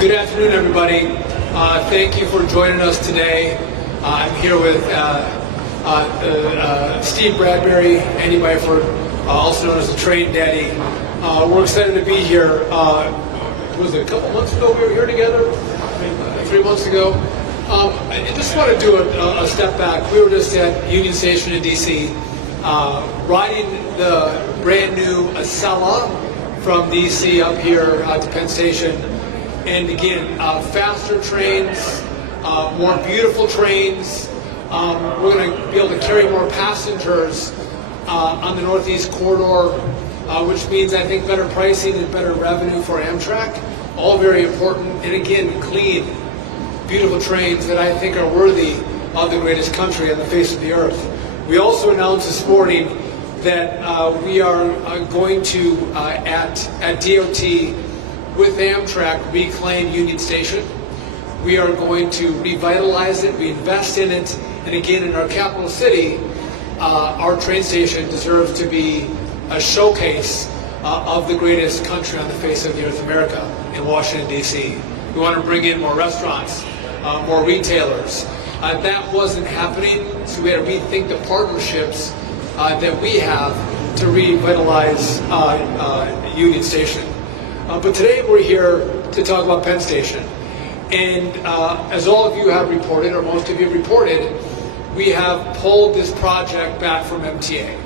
Good afternoon, everybody. Thank you for joining us today. I'm here with Steve Bradbury, Andy Byford, also known as the Train Daddy. We're excited to be here. Was it a couple months ago we were here together? 3 months ago. I just want to do a step back. We were just at Union Station in DC, riding the brand new Acela from DC up here to Penn Station. And again, faster trains, more beautiful trains. We're going to be able to carry more passengers on the Northeast Corridor, which means, I think, better pricing and better revenue for Amtrak. All very important. And again, clean, beautiful trains that I think are worthy of the greatest country on the face of the earth. We also announced this morning that we are going to, at DOT, with Amtrak, reclaim Union Station. We are going to revitalize it, reinvest in it, and again, in our capital city, our train station deserves to be a showcase of the greatest country on the face of the earth, America, in Washington, D.C. We want to bring in more restaurants, more retailers. That wasn't happening, so we had to rethink the partnerships that we have to revitalize Union Station. But today we're here to talk about Penn Station. And as all of you have reported, or most of you have reported, we have pulled this project back from MTA.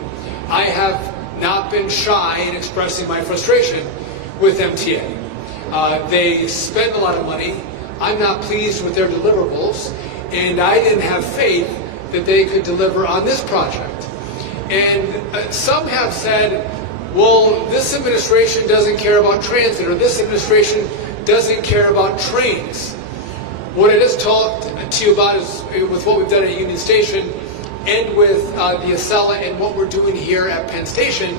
I have not been shy in expressing my frustration with MTA. They spend a lot of money. I'm not pleased with their deliverables, and I didn't have faith that they could deliver on this project. And some have said, well, this administration doesn't care about transit, or this administration doesn't care about trains. What I just talked to you about is with what we've done at Union Station and with the Acela and what we're doing here at Penn Station,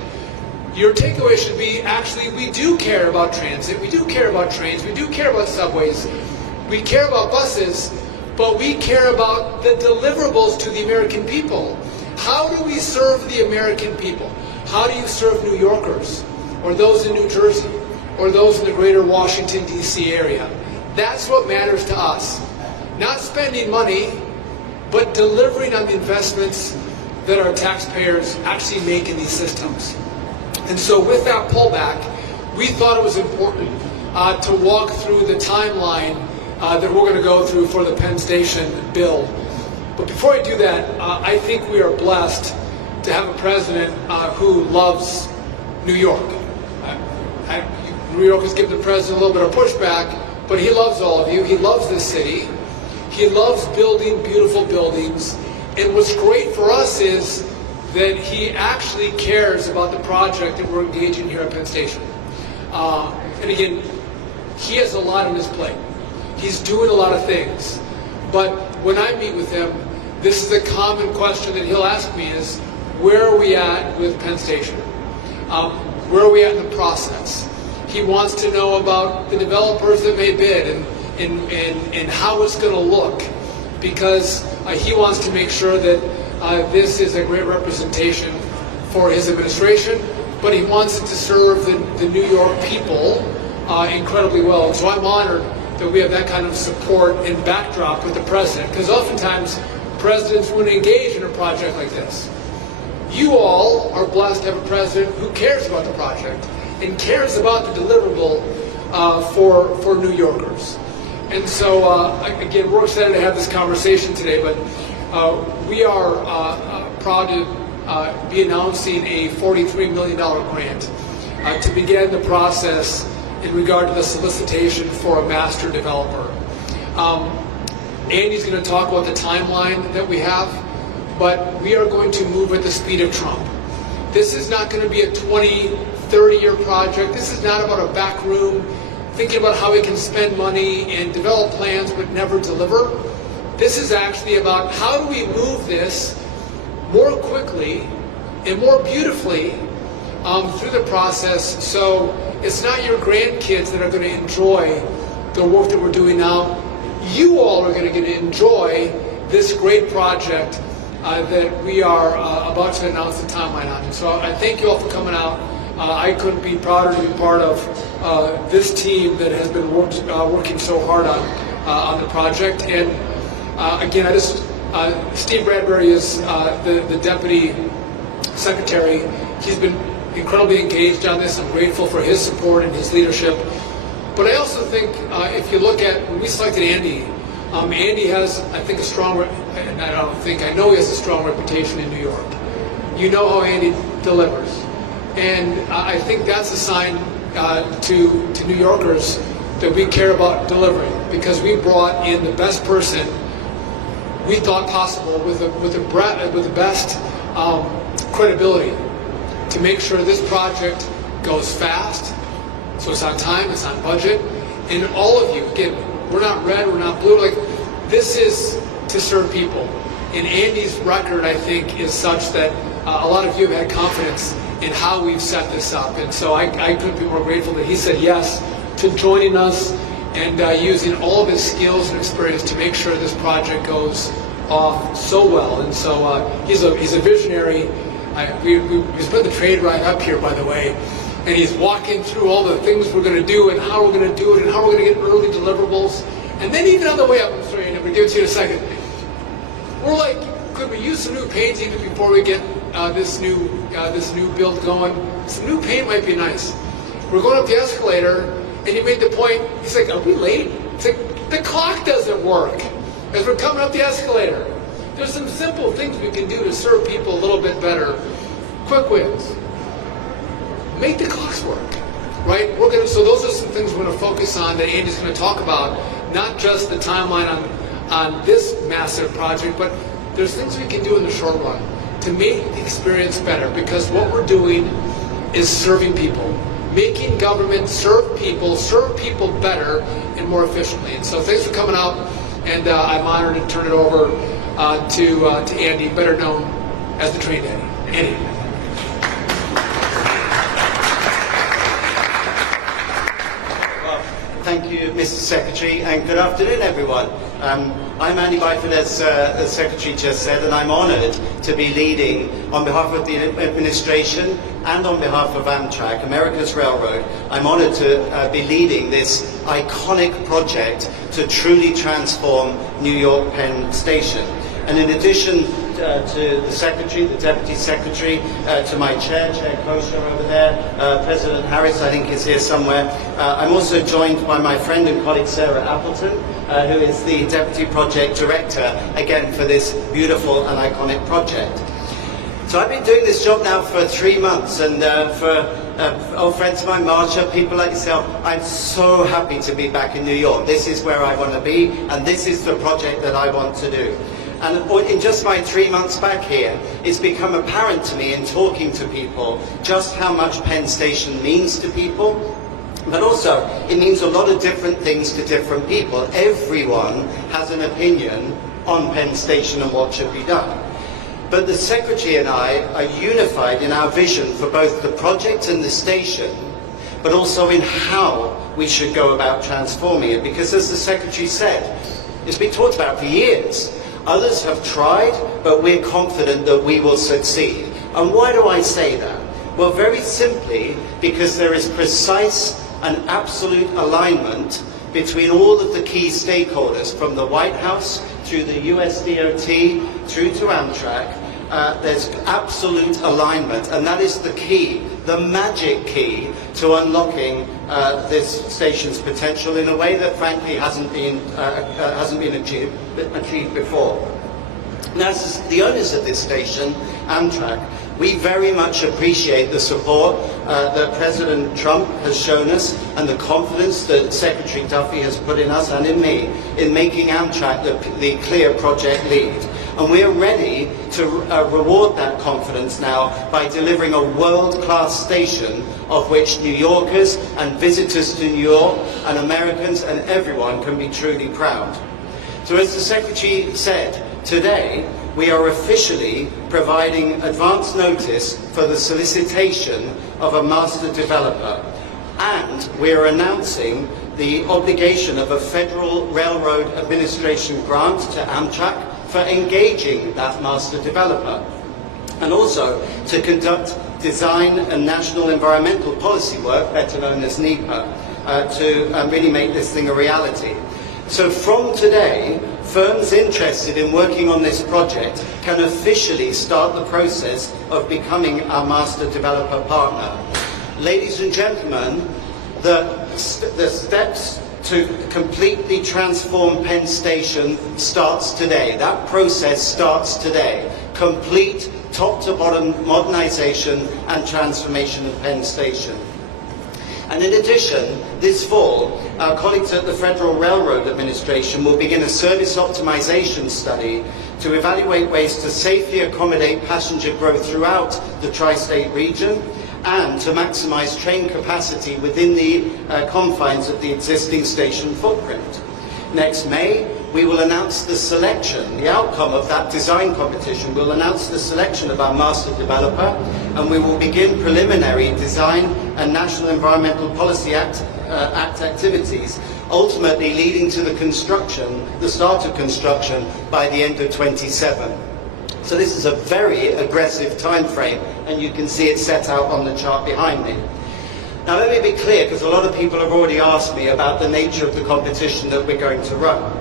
your takeaway should be, actually, we do care about transit, we do care about trains, we do care about subways, we care about buses, but we care about the deliverables to the American people. How do we serve the American people? How do you serve New Yorkers, or those in New Jersey, or those in the greater Washington, D.C. area? That's what matters to us. Not spending money, but delivering on the investments that our taxpayers actually make in these systems. And so with that pullback, we thought it was important to walk through the timeline that we're going to go through for the Penn Station bill. But before I do that, I think we are blessed to have a president who loves New York. New York has given the president a little bit of pushback, but he loves all of you. He loves this city. He loves building beautiful buildings. And what's great for us is that he actually cares about the project that we're engaging here at Penn Station. And again, he has a lot on his plate. He's doing a lot of things. But when I meet with him, this is a common question that he'll ask me is, where are we at with Penn Station? Where are we at in the process? He wants to know about the developers that may bid and how it's going to look, because he wants to make sure that this is a great representation for his administration, but he wants it to serve the New York people incredibly well. And so I'm honored that we have that kind of support and backdrop with the president, because oftentimes presidents wouldn't engage in a project like this. You all are blessed to have a president who cares about the project and cares about the deliverable for New Yorkers. And so, again, we're excited to have this conversation today, but we are proud to be announcing a $43 million grant to begin the process in regard to the solicitation for a master developer. Andy's going to talk about the timeline that we have, but we are going to move at the speed of Trump. This is not going to be a 20, 30-year project. This is not about a back room thinking about how we can spend money and develop plans but never deliver. This is actually about how do we move this more quickly and more beautifully through the process, so it's not your grandkids that are going to enjoy the work that we're doing now. You all are going to get to enjoy this great project that we are about to announce the timeline on. So I thank you all for coming out. I couldn't be prouder to be part of this team that has been working so hard on the project. And again, Steve Bradbury is the deputy secretary. He's been incredibly engaged on this. I'm grateful for his support and his leadership. But I also think if you look at when we selected Andy, Andy has, I think, I know he has a strong reputation in New York. You know how Andy delivers. And I think that's a sign to New Yorkers that we care about delivering, because we brought in the best person we thought possible with the best credibility to make sure this project goes fast, so it's on time, it's on budget. And all of you, again, we're not red, we're not blue, like, this is to serve people. And Andy's record, I think, is such that a lot of you have had confidence in how we've set this up. And so I couldn't be more grateful that he said yes to joining us and using all of his skills and experience to make sure this project goes off so well. And so he's a visionary. He's put the trade right up here, by the way, and he's walking through all the things we're going to do and how we're going to do it and how we're going to get early deliverables. And then even on the way up, I'm sorry, I'm going to give it to you in a second. We're like, could we use some new paint even before we get this new build going? Some new paint might be nice. We're going up the escalator, and he made the point. He's like, "Are we late?" It's like, the clock doesn't work as we're coming up the escalator. There's some simple things we can do to serve people a little bit better. Quick wins. Make the clocks work, right? So those are some things we're going to focus on that Andy's going to talk about. Not just the timeline on this massive project, but there's things we can do in the short run to make the experience better, because what we're doing is serving people, making government serve people better and more efficiently. And so thanks for coming out, and I'm honored to turn it over to Andy, better known as the Train Daddy. Andy. Thank you, Mr. Secretary, and good afternoon, everyone. I'm Andy Byford, as the Secretary just said, and I'm honoured to be leading, on behalf of the administration and on behalf of Amtrak, America's Railroad, I'm honoured to be leading this iconic project to truly transform New York Penn Station. And in addition to the Secretary, the Deputy Secretary, to my Chair Kosher over there, President Harris, I think, is here somewhere. I'm also joined by my friend and colleague Sarah Appleton, who is the Deputy Project Director, again, for this beautiful and iconic project. So I've been doing this job now for 3 months, and for old friends of mine, Marsha, people like yourself, I'm so happy to be back in New York. This is where I want to be, and this is the project that I want to do. And in just my 3 months back here, it's become apparent to me in talking to people just how much Penn Station means to people. But also, it means a lot of different things to different people. Everyone has an opinion on Penn Station and what should be done. But the Secretary and I are unified in our vision for both the project and the station, but also in how we should go about transforming it. Because as the Secretary said, it's been talked about for years. Others have tried, but we're confident that we will succeed. And why do I say that? Well, very simply, because there is precise and absolute alignment between all of the key stakeholders, from the White House through the US DOT through to Amtrak. There's absolute alignment, and that is the key, the magic key to unlocking this station's potential in a way that frankly hasn't been achieved before. Now, as the owners of this station, Amtrak, we very much appreciate the support that President Trump has shown us and the confidence that Secretary Duffy has put in us and in me in making Amtrak the clear project lead. And we are ready to reward that confidence now by delivering a world-class station of which New Yorkers and visitors to New York and Americans and everyone can be truly proud. So as the Secretary said, today we are officially providing advance notice for the solicitation of a master developer, and we are announcing the obligation of a Federal Railroad Administration grant to Amtrak for engaging that master developer, and also to conduct design and national environmental policy work, better known as NEPA, to really make this thing a reality. So from today, firms interested in working on this project can officially start the process of becoming our master developer partner. Ladies and gentlemen, the steps to completely transform Penn Station starts today. That process starts today. Complete top-to-bottom modernization and transformation of Penn Station. And in addition, this fall, our colleagues at the Federal Railroad Administration will begin a service optimization study to evaluate ways to safely accommodate passenger growth throughout the tri-state region and to maximize train capacity within the confines of the existing station footprint. Next May, we will announce the selection, the outcome of that design competition. We'll announce the selection of our master developer, and we will begin preliminary design and National Environmental Policy Act activities, ultimately leading to the start of construction by the end of 27. So this is a very aggressive time frame, and you can see it set out on the chart behind me. Now let me be clear, because a lot of people have already asked me about the nature of the competition that we're going to run.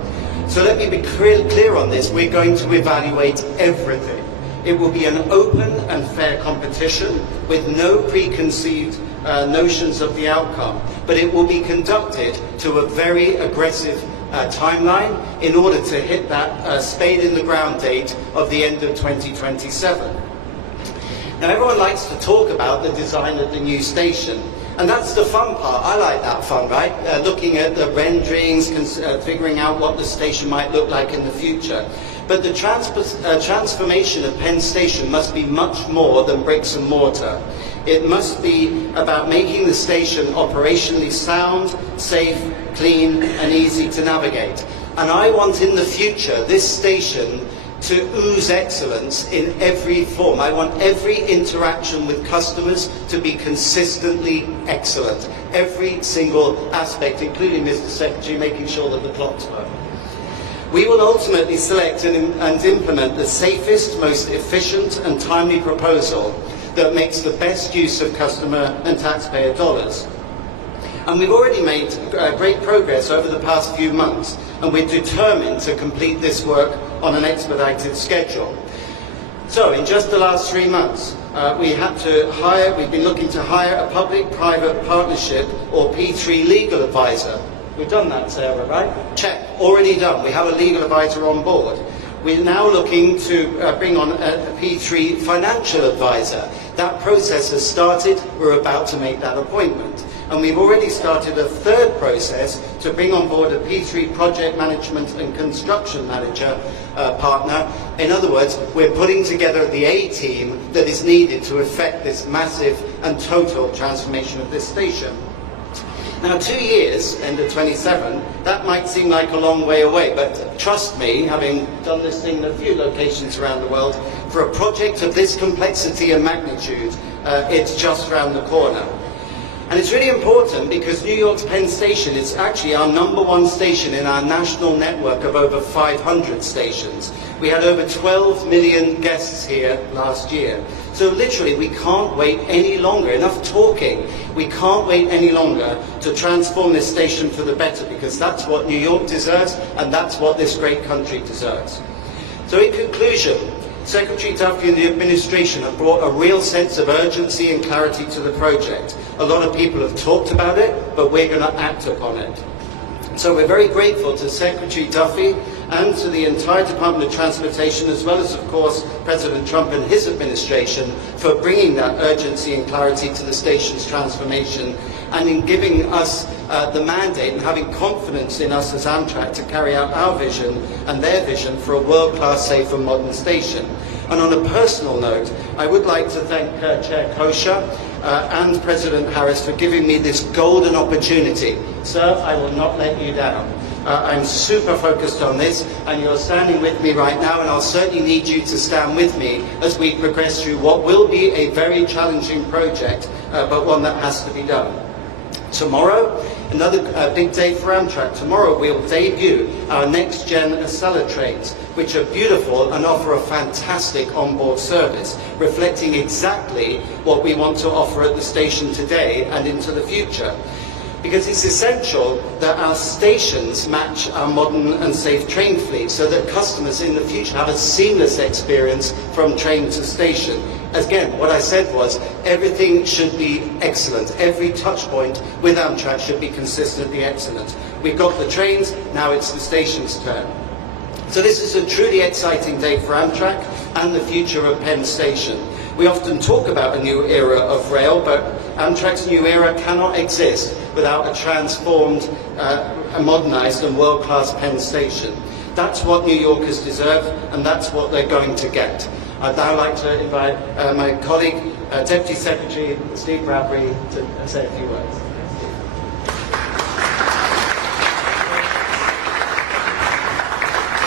So let me be clear on this. We're going to evaluate everything. It will be an open and fair competition with no preconceived notions of the outcome, but it will be conducted to a very aggressive timeline in order to hit that spade in the ground date of the end of 2027. Now everyone likes to talk about the design of the new station, and that's the fun part. I like that fun, right? Looking at the renderings, figuring out what the station might look like in the future. But the transformation of Penn Station must be much more than bricks and mortar. It must be about making the station operationally sound, safe, clean and easy to navigate. And I want in the future this station to ooze excellence in every form. I want every interaction with customers to be consistently excellent. Every single aspect, including, Mr. Secretary, making sure that the clocks work. We will ultimately select and implement the safest, most efficient and timely proposal that makes the best use of customer and taxpayer dollars. And we've already made great progress over the past few months, and we're determined to complete this work on an expedited schedule. So in just the last 3 months, we've been looking to hire a public-private partnership or P3 legal advisor. We've done that, Sarah, right? Check, already done. We have a legal advisor on board. We're now looking to bring on a P3 financial advisor. That process has started. We're about to make that appointment. And we've already started a third process to bring on board a P3 project management and construction manager partner. In other words, we're putting together the A-team that is needed to effect this massive and total transformation of this station. Now 2 years, end of 27, that might seem like a long way away, but trust me, having done this thing in a few locations around the world, for a project of this complexity and magnitude, it's just around the corner. And it's really important because New York's Penn Station is actually our #1 station in our national network of over 500 stations. We had over 12 million guests here last year. So literally we can't wait any longer. Enough talking. We can't wait any longer to transform this station for the better, because that's what New York deserves and that's what this great country deserves. So in conclusion, Secretary Duffy and the administration have brought a real sense of urgency and clarity to the project. A lot of people have talked about it, but we're going to act upon it. So we're very grateful to Secretary Duffy and to the entire Department of Transportation, as well as, of course, President Trump and his administration, for bringing that urgency and clarity to the station's transformation and in giving us the mandate and having confidence in us as Amtrak to carry out our vision and their vision for a world-class, safe and modern station. And on a personal note, I would like to thank Chair Kosher and President Harris for giving me this golden opportunity. Sir, I will not let you down. I'm super focused on this, and you're standing with me right now, and I'll certainly need you to stand with me as we progress through what will be a very challenging project, but one that has to be done. Tomorrow Another big day for Amtrak. Tomorrow we'll debut our next-gen Acela trains, which are beautiful and offer a fantastic onboard service, reflecting exactly what we want to offer at the station today and into the future. Because it's essential that our stations match our modern and safe train fleet so that customers in the future have a seamless experience from train to station. Again, what I said was everything should be excellent. Every touch point with Amtrak should be consistently excellent. We've got the trains, now it's the station's turn. So this is a truly exciting day for Amtrak and the future of Penn Station. We often talk about a new era of rail, but Amtrak's new era cannot exist without a transformed, a modernized and world-class Penn Station. That's what New Yorkers deserve, and that's what they're going to get. I'd now like to invite my colleague, Deputy Secretary Steve Bradbury, to say a few words.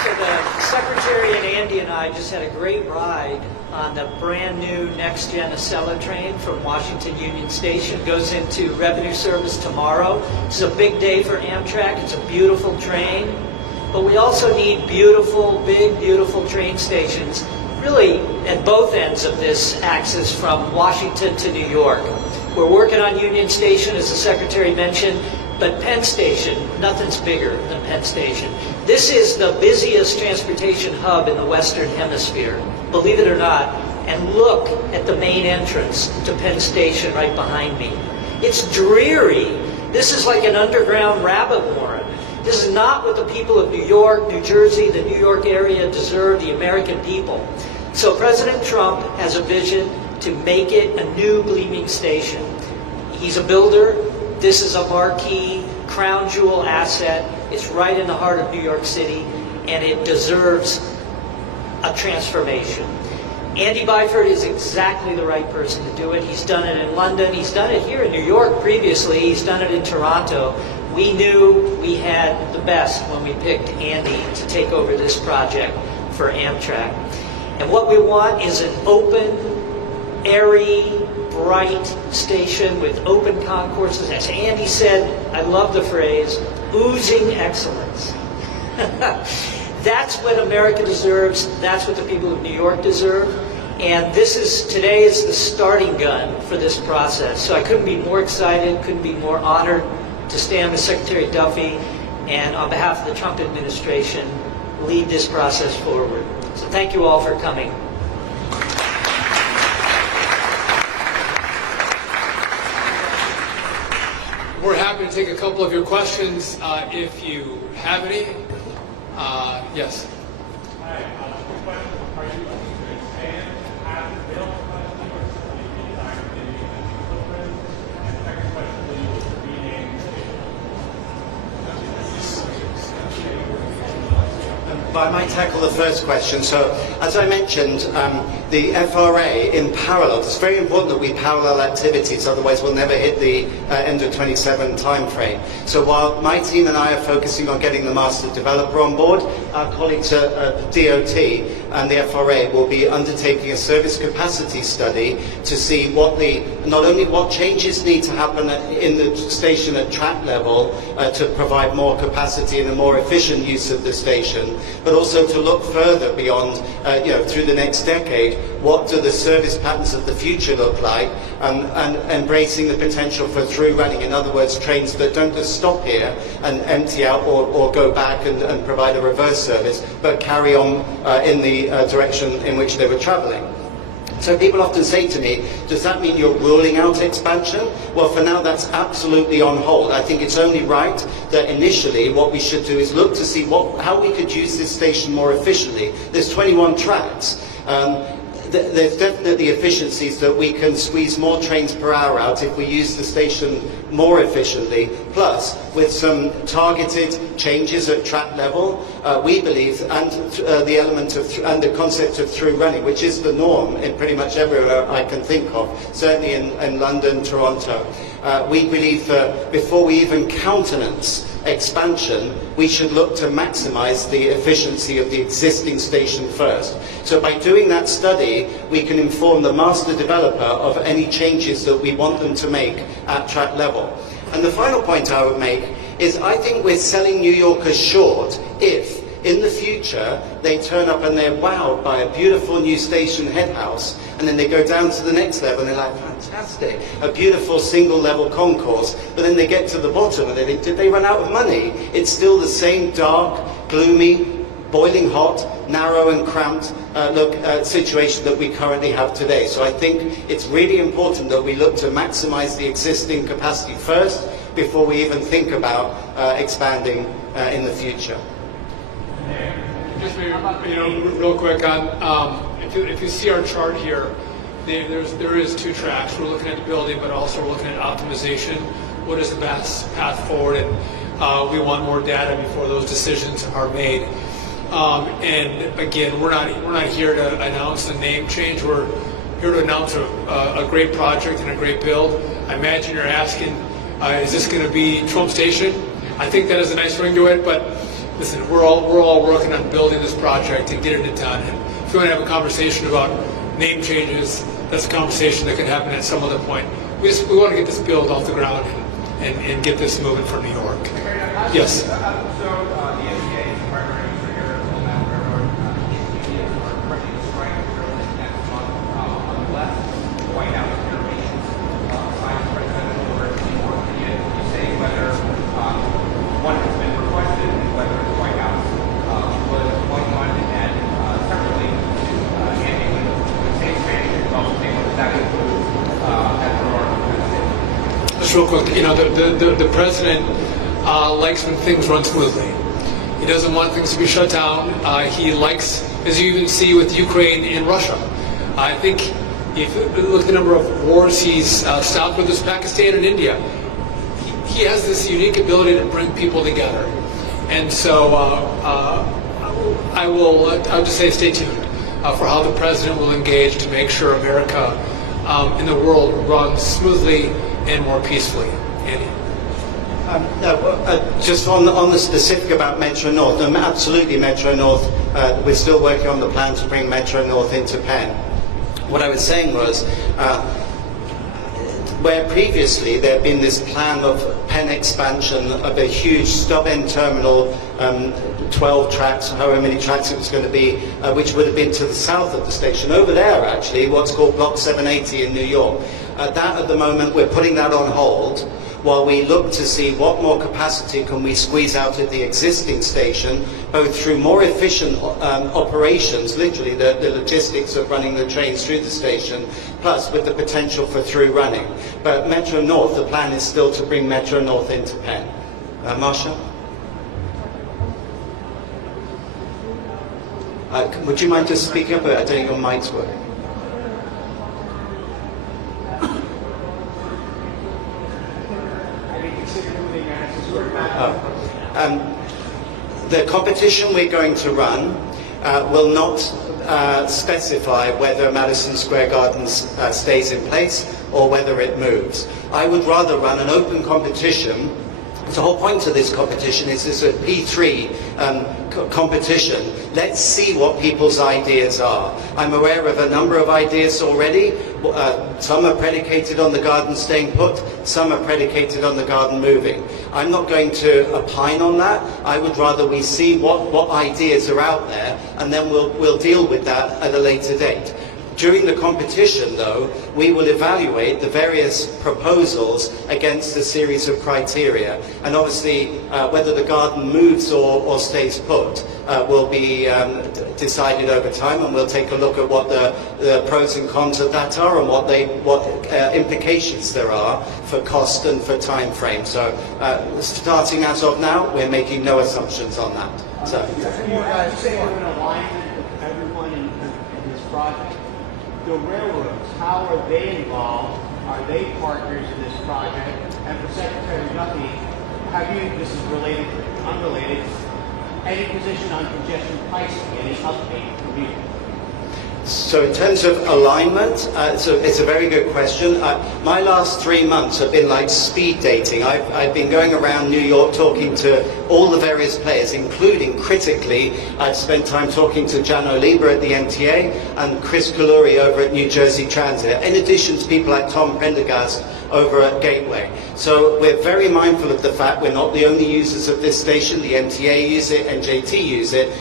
So the Secretary and Andy and I just had a great ride on the brand new next-gen Acela train from Washington Union Station. Goes into revenue service tomorrow. It's a big day for Amtrak. It's a beautiful train. But we also need beautiful, big, beautiful train stations, really at both ends of this axis from Washington to New York. We're working on Union Station, as the Secretary mentioned, but Penn Station, nothing's bigger than Penn Station. This is the busiest transportation hub in the Western Hemisphere, believe it or not, and look at the main entrance to Penn Station right behind me. It's dreary. This is like an underground rabbit warren. This is not what the people of New York, New Jersey, the New York area deserve, the American people. So President Trump has a vision to make it a new gleaming station. He's a builder. This is a marquee, crown jewel asset. It's right in the heart of New York City, and it deserves a transformation. Andy Byford is exactly the right person to do it. He's done it in London. He's done it here in New York previously. He's done it in Toronto. We knew we had the best when we picked Andy to take over this project for Amtrak. And what we want is an open, airy, bright station with open concourses. As Andy said, I love the phrase, oozing excellence. That's what America deserves. That's what the people of New York deserve. And today is the starting gun for this process. So I couldn't be more excited, couldn't be more honored to stand with Secretary Duffy and on behalf of the Trump administration, lead this process forward. So thank you all for coming. We're happy to take a couple of your questions if you have any. Yes. Hi, quick question. Are you looking to expand unveiled capacity or simply redesign the footprint? And second question, will you rename the station? I might tackle the first question. So, as I mentioned, the FRA in parallel, it's very important that we parallel activities, otherwise we'll never hit the end of 27 timeframe. So while my team and I are focusing on getting the master developer on board, our colleagues at DOT and the FRA will be undertaking a service capacity study to see not only what changes need to happen in the station at track level to provide more capacity and a more efficient use of the station, but also to look further beyond, through the next decade, what do the service patterns of the future look like, and embracing the potential for through running. In other words, trains that don't just stop here and empty out or go back and provide a reverse service, but carry on in the direction in which they were traveling. So people often say to me, does that mean you're ruling out expansion? Well, for now, that's absolutely on hold. I think it's only right that initially what we should do is look to see how we could use this station more efficiently. There's 21 tracks. There's definitely efficiencies that we can squeeze more trains per hour out if we use the station more efficiently. Plus, with some targeted changes at track level, we believe, and the element of and the concept of through running, which is the norm in pretty much everywhere I can think of, certainly in London, Toronto. We believe that before we even countenance expansion, we should look to maximize the efficiency of the existing station first. So by doing that study, we can inform the master developer of any changes that we want them to make at track level. And the final point I would make is I think we're selling New Yorkers short if, in the future, they turn up and they're wowed by a beautiful new station head house, and then they go down to the next level and they're like, fantastic, a beautiful single level concourse, but then they get to the bottom and they think, did they run out of money? It's still the same dark, gloomy, boiling hot, narrow and cramped situation that we currently have today. So I think it's really important that we look to maximize the existing capacity first before we even think about expanding in the future. Just maybe, real quick on, if you see our chart here, there is two tracks. We're looking at the building, but also we're looking at optimization. What is the best path forward? And we want more data before those decisions are made. And again, we're not here to announce a name change. We're here to announce a great project and a great build. I imagine you're asking, is this going to be Trump Station? I think that has a nice ring to it, but listen, we're all working on building this project and getting it done. And if you want to have a conversation about name changes, that's a conversation that can happen at some other point. We want to get this build off the ground and get this moving for New York. Yes. So the NBA is the primary trigger on that railroad. Are ready to strike early next month on the left. White House Renovation signed presidential order to work for you. Can you say whether one has been requested and whether the White House was one-minded and separately handling the same strategy as also saying what does that include as a Just real quick, the president likes when things run smoothly. He doesn't want things to be shut down. He likes, as you even see with Ukraine and Russia. I think if you look at the number of wars he's stopped, with this Pakistan and India, he has this unique ability to bring people together. And so I'll just say stay tuned for how the president will engage to make sure America and the world runs smoothly and more peacefully. Andy? Just on the specific about Metro North, absolutely Metro North, we're still working on the plan to bring Metro North into Penn. What I was saying was, where previously there had been this plan of Penn expansion of a huge stub-end terminal, 12 tracks, however many tracks it was going to be, which would have been to the south of the station. Over there, actually, what's called Block 780 in New York. That at the moment, we're putting that on hold while we look to see what more capacity can we squeeze out of the existing station, both through more efficient operations, literally the logistics of running the trains through the station, plus with the potential for through running. But Metro North, the plan is still to bring Metro North into Penn. Marsha? Would you mind just speaking up? I don't think your mic's working. The competition we're going to run will not specify whether Madison Square Garden stays in place or whether it moves. I would rather run an open competition. The whole point of this competition is this a P3 competition. Let's see what people's ideas are. I'm aware of a number of ideas already. Some are predicated on the garden staying put, some are predicated on the garden moving. I'm not going to opine on that. I would rather we see what ideas are out there, and then we'll deal with that at a later date. During the competition, though, we will evaluate the various proposals against a series of criteria. And obviously, whether the garden moves or stays put will be decided over time, and we'll take a look at what the pros and cons of that are and what implications there are for cost and for time frame. So starting as of now, we're making no assumptions on that. So. Everyone in this project. The railroads, how are they involved? Are they partners in this project? And for Secretary Duffy, have you, this is related, unrelated, any position on congestion pricing, any update from you? So in terms of alignment, it's a very good question. My last 3 months have been like speed dating. I've been going around New York talking to all the various players, including, critically, I've spent time talking to Jano Lieber at the MTA and Chris Kaluri over at New Jersey Transit, in addition to people like Tom Prendergast over at Gateway. So we're very mindful of the fact we're not the only users of this station. The MTA use it, NJT use it.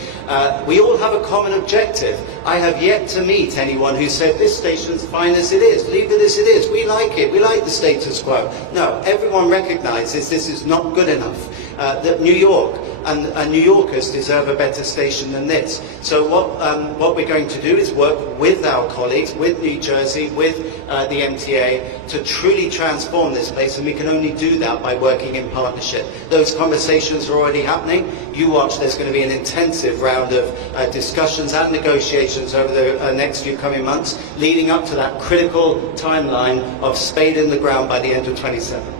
We all have a common objective. I have yet to meet anyone who said this station's fine as it is, leave it as it is, we like it, we like the status quo. No, everyone recognizes this is not good enough, that New York and New Yorkers deserve a better station than this. So what we're going to do is work with our colleagues, with New Jersey, with the MTA, to truly transform this place, and we can only do that by working in partnership. Those conversations are already happening. You watch, there's going to be an intensive round of discussions and negotiations over the next few coming months, leading up to that critical timeline of spade in the ground by the end of 27.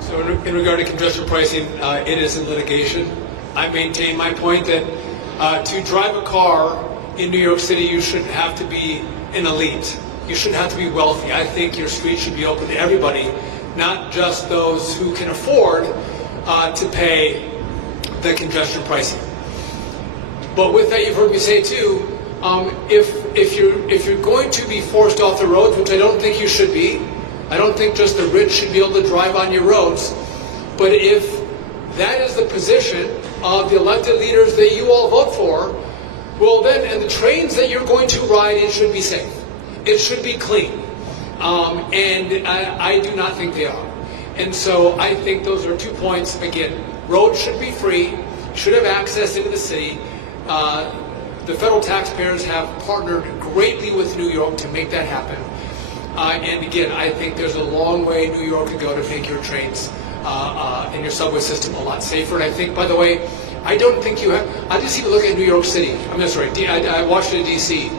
So in regard to congestion pricing, it is in litigation. I maintain my point that to drive a car in New York City, you shouldn't have to be an elite. You shouldn't have to be wealthy. I think your street should be open to everybody, not just those who can afford to pay the congestion pricing. But with that, you've heard me say too, if you're going to be forced off the roads, which I don't think you should be, I don't think just the rich should be able to drive on your roads, but if that is the position of the elected leaders that you all vote for, well then, and the trains that you're going to ride in should be safe. It should be clean. And I do not think they are. And so I think those are 2 points. Again, roads should be free, should have access into the city. The federal taxpayers have partnered greatly with New York to make that happen. And again, I think there's a long way New York can go to make your trains and your subway system a lot safer. And I think, by the way, I don't think you have, I just even look at New York City, Washington, D.C.,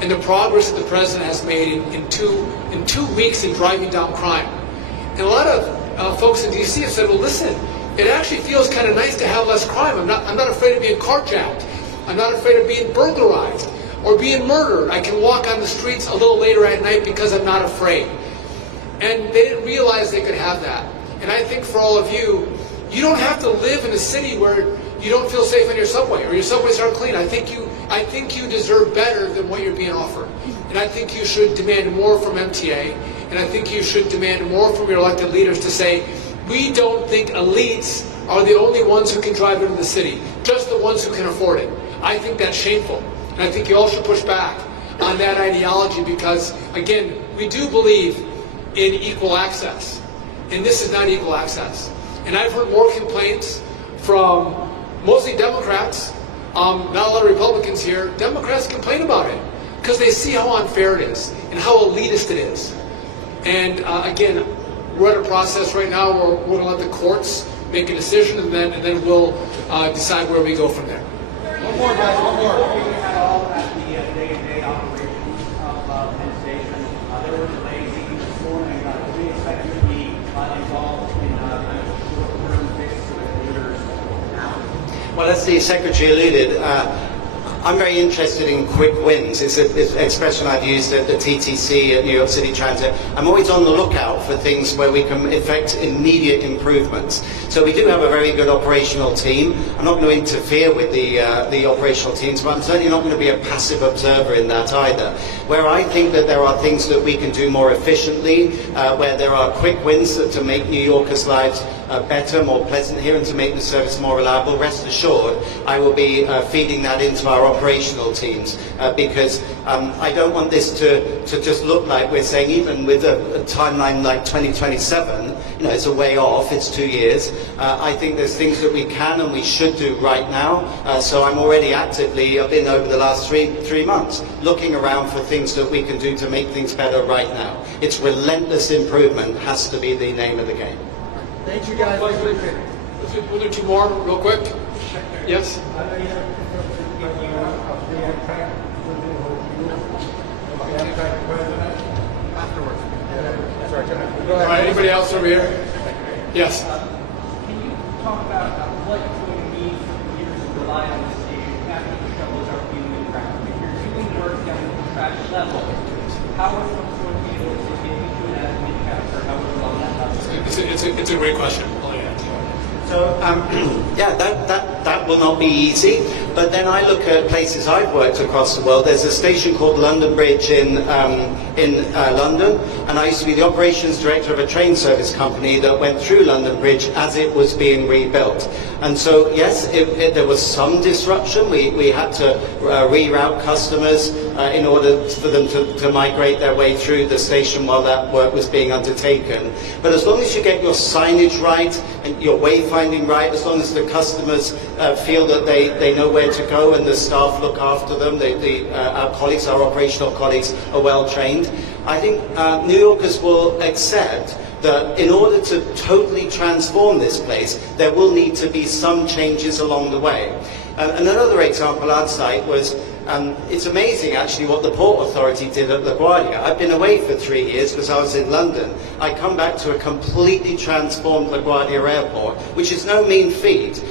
and the progress that the president has made in two weeks in driving down crime. And a lot of folks in D.C. have said, well, listen, it actually feels kind of nice to have less crime. I'm not afraid of being carjacked. I'm not afraid of being burglarized or being murdered. I can walk on the streets a little later at night because I'm not afraid. And they didn't realize they could have that. And I think for all of you, you don't have to live in a city where you don't feel safe in your subway or your subways aren't clean. I think you deserve better than what you're being offered. And I think you should demand more from MTA, and I think you should demand more from your elected leaders to say, we don't think elites are the only ones who can drive into the city, just the ones who can afford it. I think that's shameful. And I think you all should push back on that ideology because, again, we do believe in equal access. And this is not equal access. And I've heard more complaints from mostly Democrats, not a lot of Republicans here. Democrats complain about it because they see how unfair it is and how elitist it is. And again, we're at a process right now where we're going to let the courts make a decision and then we'll decide where we go from there. One more, guys, one more. We had all at the day-to-day operations of Penn Station. There were delays even this morning. Do we expect you to be involved in kind of short-term fixes with leaders now? Well, as the Secretary alluded, I'm very interested in quick wins. It's an expression I've used at the TTC at New York City Transit. I'm always on the lookout for things where we can effect immediate improvements. So we do have a very good operational team. I'm not going to interfere with the operational teams, but I'm certainly not going to be a passive observer in that either. Where I think that there are things that we can do more efficiently, where there are quick wins to make New Yorkers' lives better, more pleasant here, and to make the service more reliable, rest assured, I will be feeding that into our operational teams because I don't want this to just look like we're saying, even with a timeline like 2027, it's a way off, it's 2 years. I think there's things that we can and we should do right now. So I'm already actively, I've been over the last three months, looking around for things that we can do to make things better right now. It's relentless improvement has to be the name of the game. Thank you, guys. We'll do 2 more real quick. Yes? All right, anybody else over here? Yes. Can you talk about what it's going to mean for commuters who rely on this station after the shuttles are being retracted? If you're doing work down at the track level, how are folks going to be able to get into an admin account or however long that happens? It's a great question. So, yeah, that will not be easy. But then I look at places I've worked across the world. There's a station called London Bridge in London, and I used to be the operations director of a train service company that went through London Bridge as it was being rebuilt. And so, yes, there was some disruption. We had to reroute customers in order for them to migrate their way through the station while that work was being undertaken. But as long as you get your signage right and your wayfinding right, as long as the customers feel that they know where to go and the staff look after them, our colleagues, our operational colleagues are well trained, I think New Yorkers will accept that in order to totally transform this place, there will need to be some changes along the way. And another example I'd cite was, it's amazing actually what the Port Authority did at LaGuardia. I've been away for 3 years because I was in London. I come back to a completely transformed LaGuardia airport, which is no mean feat,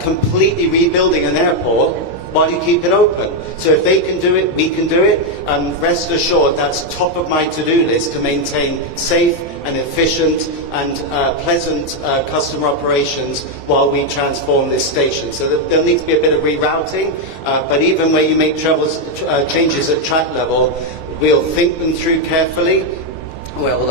completely rebuilding an airport while you keep it open. So if they can do it, we can do it, and rest assured that's top of my to-do list to maintain safe and efficient and pleasant customer operations while we transform this station. So there'll need to be a bit of rerouting, but even where you make changes at track level, we'll think them through carefully. We'll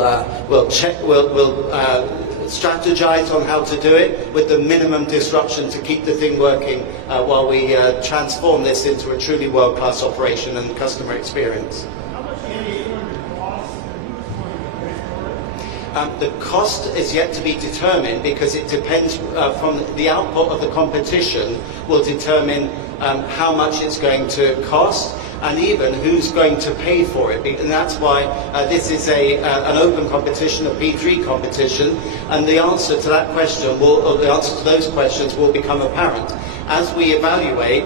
strategize on how to do it with the minimum disruption to keep the thing working while we transform this into a truly world-class operation and customer experience. How much is it going to cost and who's going to pay for it? The cost is yet to be determined because it depends from the output of the competition will determine how much it's going to cost and even who's going to pay for it. And that's why this is an open competition, a P3 competition, and the answer to that question or the answer to those questions will become apparent as we evaluate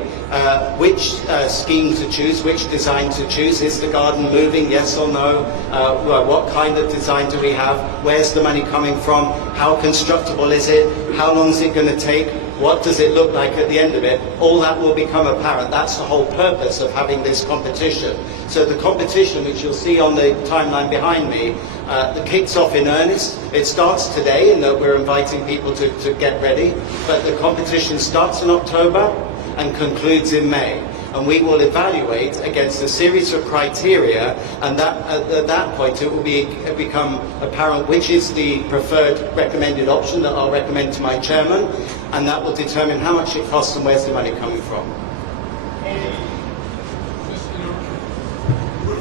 which scheme to choose, which design to choose. Is the garden moving, yes or no? What kind of design do we have? Where's the money coming from? How constructible is it? How long is it going to take? What does it look like at the end of it? All that will become apparent. That's the whole purpose of having this competition. So the competition, which you'll see on the timeline behind me, that kicks off in earnest. It starts today in that we're inviting people to get ready, but the competition starts in October and concludes in May. And we will evaluate against a series of criteria, and at that point it will become apparent which is the preferred recommended option that I'll recommend to my chairman, and that will determine how much it costs and where's the money coming from.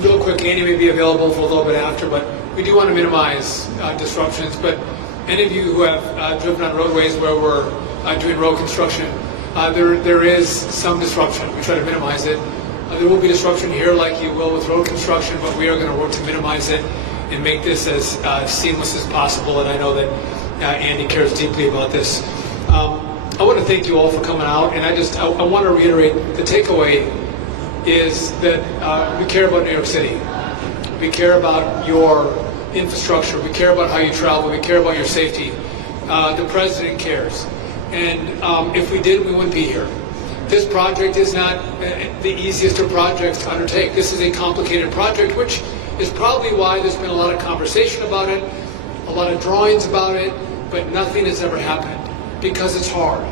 Real quick, Andy may be available for a little bit after, but we do want to minimize disruptions. But any of you who have driven on roadways where we're doing road construction, there is some disruption. We try to minimize it. There will be disruption here like you will with road construction, but we are going to work to minimize it and make this as seamless as possible. And I know that Andy cares deeply about this. I want to thank you all for coming out, and I want to reiterate the takeaway is that we care about New York City. We care about your infrastructure. We care about how you travel. We care about your safety. The president cares. And if we did, we wouldn't be here. This project is not the easiest of projects to undertake. This is a complicated project, which is probably why there's been a lot of conversation about it, a lot of drawings about it, but nothing has ever happened because it's hard.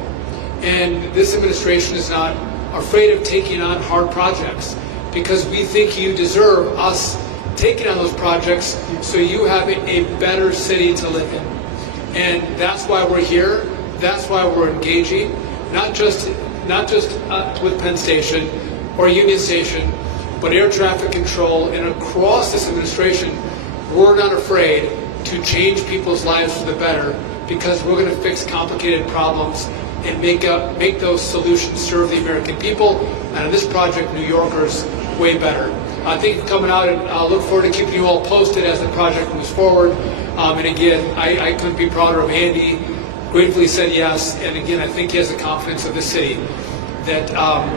And this administration is not afraid of taking on hard projects because we think you deserve us taking on those projects so you have a better city to live in. And that's why we're here. That's why we're engaging, not just with Penn Station or Union Station, but air traffic control and across this administration. We're not afraid to change people's lives for the better because we're going to fix complicated problems and make those solutions serve the American people, and in this project, New Yorkers, way better. Thank you for coming out, and I look forward to keeping you all posted as the project moves forward. And again, I couldn't be prouder of Andy. Gratefully said yes, and again, I think he has the confidence of the city that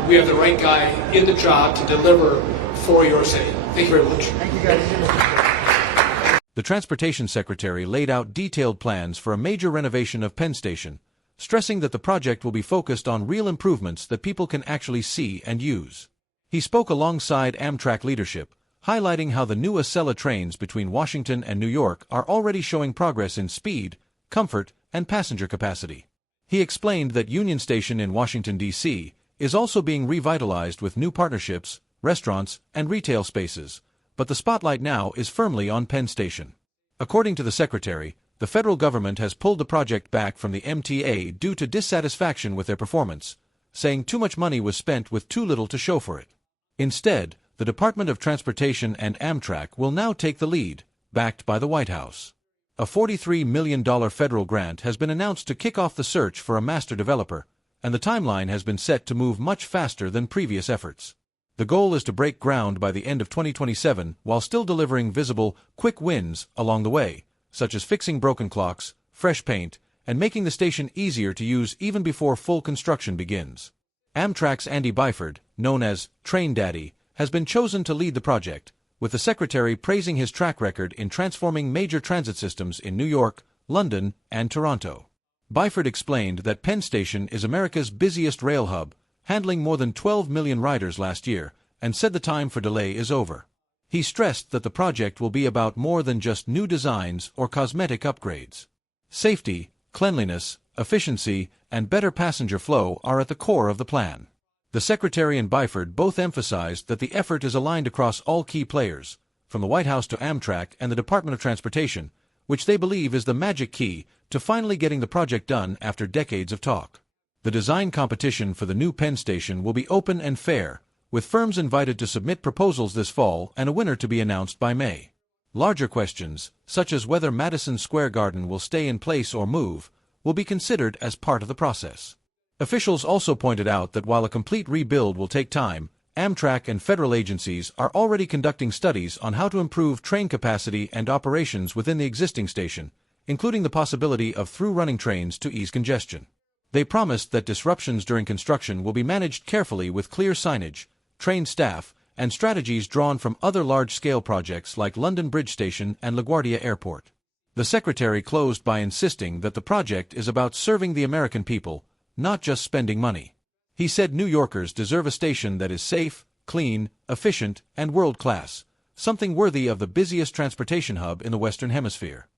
we have the right guy in the job to deliver for your city. Thank you very much. Thank you, guys. The Transportation Secretary laid out detailed plans for a major renovation of Penn Station, stressing that the project will be focused on real improvements that people can actually see and use. He spoke alongside Amtrak leadership, highlighting how the new Acela trains between Washington and New York are already showing progress in speed, comfort, and passenger capacity. He explained that Union Station in Washington, D.C. is also being revitalized with new partnerships, restaurants, and retail spaces, but the spotlight now is firmly on Penn Station. According to the Secretary, the federal government has pulled the project back from the MTA due to dissatisfaction with their performance, saying too much money was spent with too little to show for it. Instead, the Department of Transportation and Amtrak will now take the lead, backed by the White House. A $43 million federal grant has been announced to kick off the search for a master developer, and the timeline has been set to move much faster than previous efforts. The goal is to break ground by the end of 2027 while still delivering visible, quick wins along the way, such as fixing broken clocks, fresh paint, and making the station easier to use even before full construction begins. Amtrak's Andy Byford, known as Train Daddy, has been chosen to lead the project, with the Secretary praising his track record in transforming major transit systems in New York, London, and Toronto. Byford explained that Penn Station is America's busiest rail hub, handling more than 12 million riders last year, and said the time for delay is over. He stressed that the project will be about more than just new designs or cosmetic upgrades. Safety, cleanliness, efficiency, and better passenger flow are at the core of the plan. The Secretary and Byford both emphasized that the effort is aligned across all key players, from the White House to Amtrak and the Department of Transportation, which they believe is the magic key to finally getting the project done after decades of talk. The design competition for the new Penn Station will be open and fair, with firms invited to submit proposals this fall and a winner to be announced by May. Larger questions, such as whether Madison Square Garden will stay in place or move, will be considered as part of the process. Officials also pointed out that while a complete rebuild will take time, Amtrak and federal agencies are already conducting studies on how to improve train capacity and operations within the existing station, including the possibility of through-running trains to ease congestion. They promised that disruptions during construction will be managed carefully with clear signage, trained staff, and strategies drawn from other large-scale projects like London Bridge Station and LaGuardia Airport. The Secretary closed by insisting that the project is about serving the American people, not just spending money. He said New Yorkers deserve a station that is safe, clean, efficient, and world-class, something worthy of the busiest transportation hub in the Western Hemisphere.